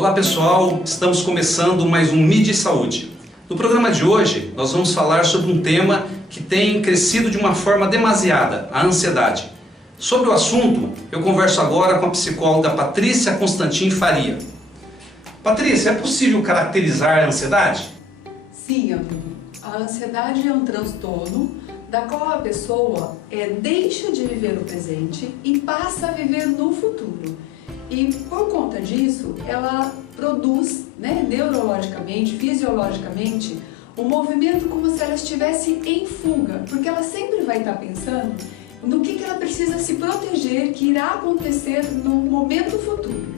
Olá pessoal, estamos começando mais um Mídia e Saúde. No programa de hoje nós vamos falar sobre um tema que tem crescido de uma forma demasiada, a ansiedade. Sobre o assunto, eu converso agora com a psicóloga Patrícia Constantin Faria. Patrícia, é possível caracterizar a ansiedade? Sim, amigo. A ansiedade é um transtorno da qual a pessoa deixa de viver o presente e passa a viver no futuro. E por conta disso, ela produz, neurologicamente, fisiologicamente, um movimento como se ela estivesse em fuga, porque ela sempre vai estar pensando no que ela precisa se proteger, que irá acontecer no momento futuro.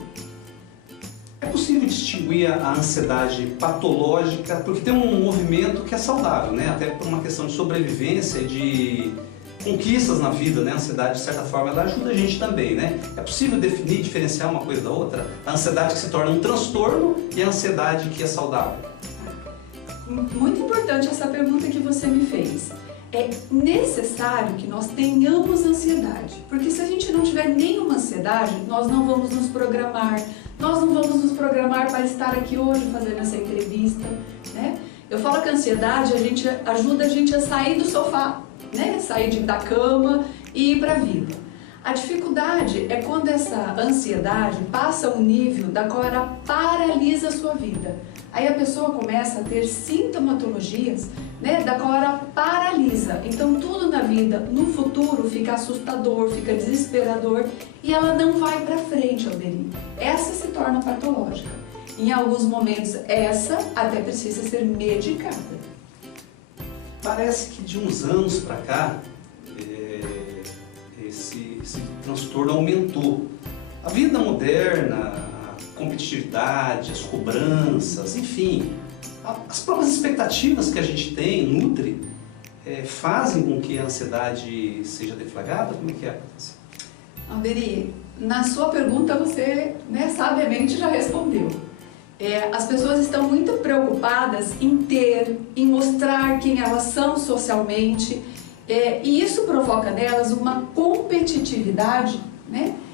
É possível distinguir a ansiedade patológica, porque tem um movimento que é saudável, até por uma questão de sobrevivência e de conquistas na vida, A ansiedade, de certa forma, ela ajuda a gente também, É possível definir, diferenciar uma coisa da outra? A ansiedade que se torna um transtorno e a ansiedade que é saudável? Muito importante essa pergunta que você me fez. É necessário que nós tenhamos ansiedade, porque se a gente não tiver nenhuma ansiedade, nós não vamos nos programar, para estar aqui hoje fazendo essa entrevista, Eu falo que a ansiedade ajuda a gente a sair do sofá, sair da cama e ir para a vida. A dificuldade é quando essa ansiedade passa um nível da qual ela paralisa a sua vida. Aí a pessoa começa a ter sintomatologias, da qual ela paralisa. Então tudo na vida, no futuro, fica assustador, fica desesperador e ela não vai para frente, Alderi. Essa se torna patológica. Em alguns momentos, essa até precisa ser medicada. Parece que de uns anos para cá, esse transtorno aumentou. A vida moderna, a competitividade, as cobranças, enfim, as próprias expectativas que a gente tem, nutre, fazem com que a ansiedade seja deflagrada? Como é que é, Patrícia? Alderi, na sua pergunta você, sabiamente já respondeu. As pessoas estão muito preocupadas em mostrar quem elas são socialmente, e isso provoca nelas uma competitividade,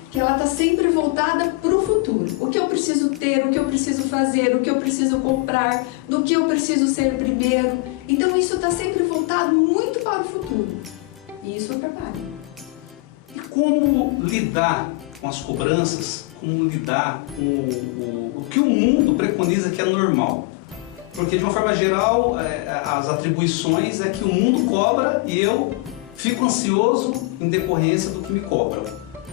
que ela está sempre voltada para o futuro. O que eu preciso ter, o que eu preciso fazer, o que eu preciso comprar, no que eu preciso ser primeiro. Então isso está sempre voltado muito para o futuro, e isso atrapalha. E como lidar com as cobranças? Como lidar com o que o mundo preconiza que é normal? Porque de uma forma geral, as atribuições é que o mundo cobra e eu fico ansioso em decorrência do que me cobram.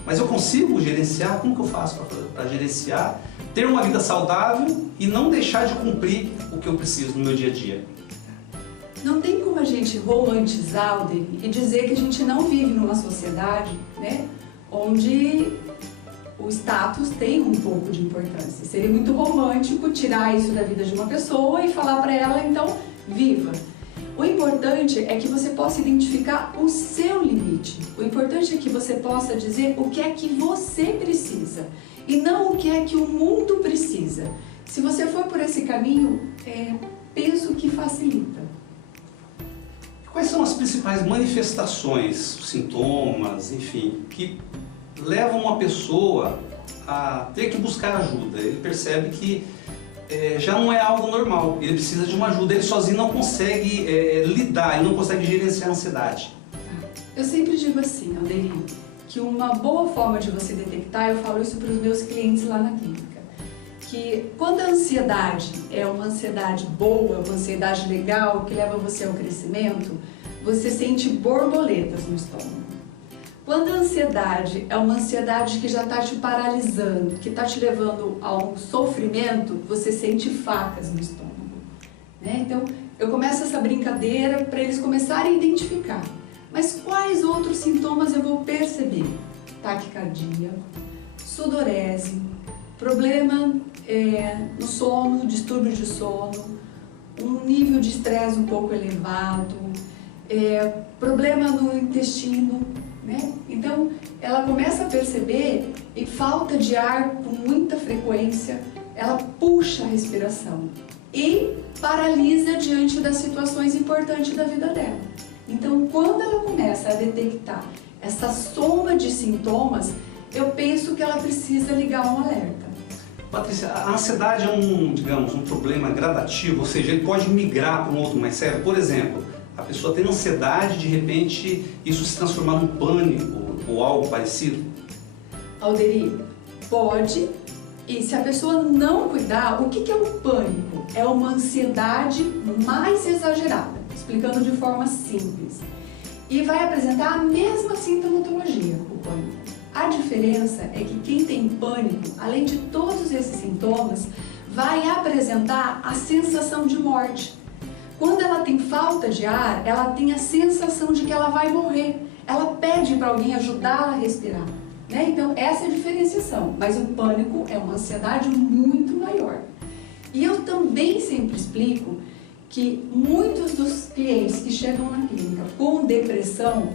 Mas eu consigo gerenciar? Como que eu faço para gerenciar, ter uma vida saudável e não deixar de cumprir o que eu preciso no meu dia a dia? Não tem como a gente romantizar, Alderi, e dizer que a gente não vive numa sociedade, onde o status tem um pouco de importância. Seria muito romântico tirar isso da vida de uma pessoa e falar para ela, então, viva. O importante é que você possa identificar o seu limite. O importante é que você possa dizer o que é que você precisa e não o que é que o mundo precisa. Se você for por esse caminho, penso que facilita. Quais são as principais manifestações, sintomas, enfim, que levam uma pessoa a ter que buscar ajuda? Ele percebe que já não é algo normal, ele precisa de uma ajuda, ele sozinho não consegue lidar, ele não consegue gerenciar a ansiedade. Eu sempre digo assim, Alderi, que uma boa forma de você detectar, eu falo isso para os meus clientes lá na clínica, que quando a ansiedade é uma ansiedade boa, uma ansiedade legal, que leva você ao crescimento, você sente borboletas no estômago. Quando a ansiedade é uma ansiedade que já está te paralisando, que está te levando a um sofrimento, você sente facas no estômago. Então, eu começo essa brincadeira para eles começarem a identificar. Mas quais outros sintomas eu vou perceber? Taquicardia, sudorese, problema no sono, distúrbio de sono, um nível de estresse um pouco elevado, problema no intestino, Então, ela começa a perceber falta de ar com muita frequência, ela puxa a respiração e paralisa diante das situações importantes da vida dela. Então, quando ela começa a detectar essa soma de sintomas, eu penso que ela precisa ligar um alerta. Patrícia, a ansiedade é digamos, um problema gradativo, ou seja, ele pode migrar para um outro mais sério. Por exemplo, a pessoa tem ansiedade, de repente isso se transformar num pânico ou algo parecido? Alderi, pode. E se a pessoa não cuidar, o que é o pânico? É uma ansiedade mais exagerada, explicando de forma simples. E vai apresentar a mesma sintomatologia, o pânico. A diferença é que quem tem pânico, além de todos esses sintomas, vai apresentar a sensação de morte. Quando ela tem falta de ar, ela tem a sensação de que ela vai morrer. Ela pede para alguém ajudá-la a respirar. Né? Então, essa é a diferenciação. Mas o pânico é uma ansiedade muito maior. E eu também sempre explico que muitos dos clientes que chegam na clínica com depressão,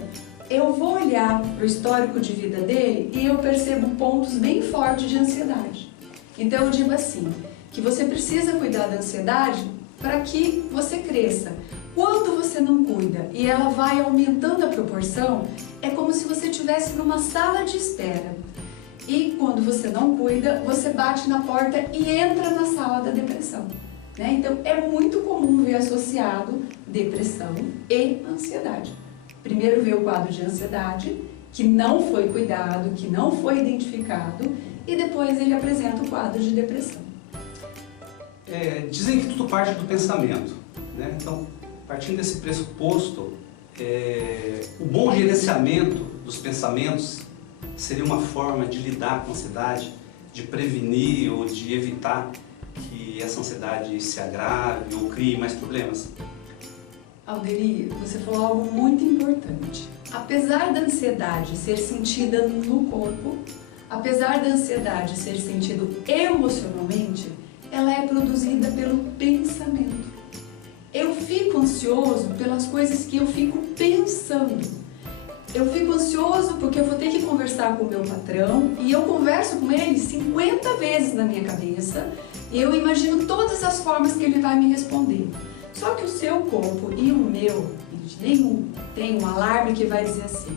eu vou olhar para o histórico de vida dele e eu percebo pontos bem fortes de ansiedade. Então eu digo assim, que você precisa cuidar da ansiedade para que você cresça. Quando você não cuida e ela vai aumentando a proporção, é como se você estivesse numa sala de espera. E quando você não cuida, você bate na porta e entra na sala da depressão. Né? Então é muito comum ver associado depressão e ansiedade. Primeiro vê o quadro de ansiedade, que não foi cuidado, que não foi identificado, e depois ele apresenta o quadro de depressão. Dizem que tudo parte do pensamento, né? Então, partindo desse pressuposto, o bom gerenciamento dos pensamentos seria uma forma de lidar com a ansiedade, de prevenir ou de evitar que essa ansiedade se agrave ou crie mais problemas? Alderi, você falou algo muito importante. Apesar da ansiedade ser sentida no corpo, apesar da ansiedade ser sentida emocionalmente, ela é produzida pelo pensamento. Eu fico ansioso pelas coisas que eu fico pensando. Eu fico ansioso porque eu vou ter que conversar com o meu patrão e eu converso com ele 50 vezes na minha cabeça e eu imagino todas as formas que ele vai me responder. Só que o seu corpo e o meu, nenhum tem um alarme que vai dizer assim: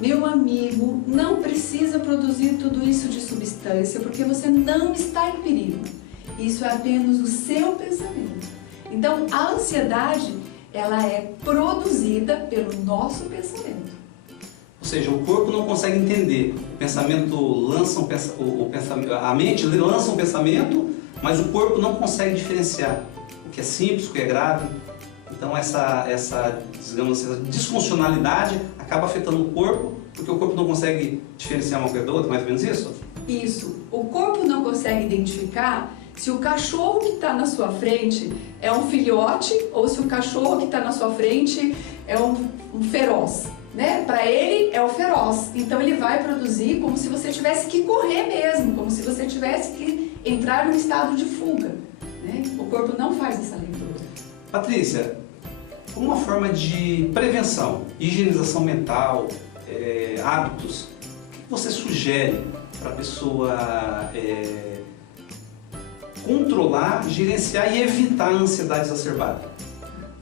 meu amigo, não precisa produzir tudo isso de substância porque você não está em perigo. Isso é apenas o seu pensamento. Então, a ansiedade, ela é produzida pelo nosso pensamento. Ou seja, o corpo não consegue entender. O pensamento lança a mente lança um pensamento, mas o corpo não consegue diferenciar o que é simples, o que é grave. Então essa disfuncionalidade acaba afetando o corpo, porque o corpo não consegue diferenciar uma coisa da outra, mais ou menos isso? Isso. O corpo não consegue identificar se o cachorro que está na sua frente é um filhote ou se o cachorro que está na sua frente é um feroz. Né? Para ele é o feroz, então ele vai produzir como se você tivesse que correr mesmo, como se você tivesse que entrar num estado de fuga. Né? O corpo não faz essa leitura. Patrícia, como uma forma de prevenção, higienização mental, hábitos, o que você sugere para a pessoa controlar, gerenciar e evitar a ansiedade exacerbada?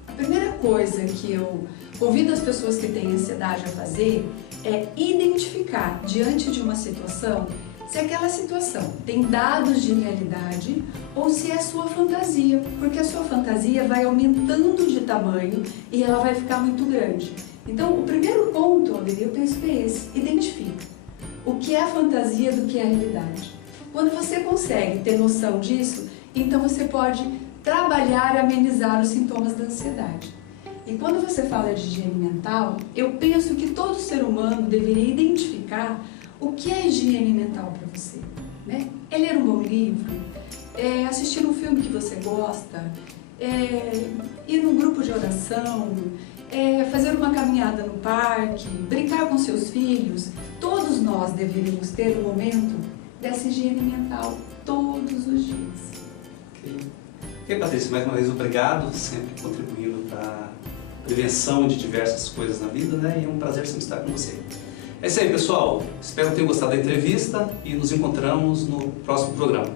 A primeira coisa que eu convido as pessoas que têm ansiedade a fazer é identificar diante de uma situação se aquela situação tem dados de realidade ou se é sua fantasia, porque a sua fantasia vai aumentando de tamanho e ela vai ficar muito grande. Então, o primeiro ponto, eu penso que é esse: identifica o que é a fantasia do que é a realidade. Quando você consegue ter noção disso, então você pode trabalhar e amenizar os sintomas da ansiedade. E quando você fala de higiene mental, eu penso que todo ser humano deveria identificar o que é higiene mental para você. Né? É ler um bom livro, é assistir um filme que você gosta, é ir num grupo de oração, é fazer uma caminhada no parque, brincar com seus filhos. Todos nós deveríamos ter um momento dessa higiene mental todos os dias. Ok, Patrícia, mais uma vez obrigado, sempre contribuindo para a prevenção de diversas coisas na vida, né? E é um prazer sempre estar com você. É isso aí, pessoal. Espero que tenham gostado da entrevista e nos encontramos no próximo programa.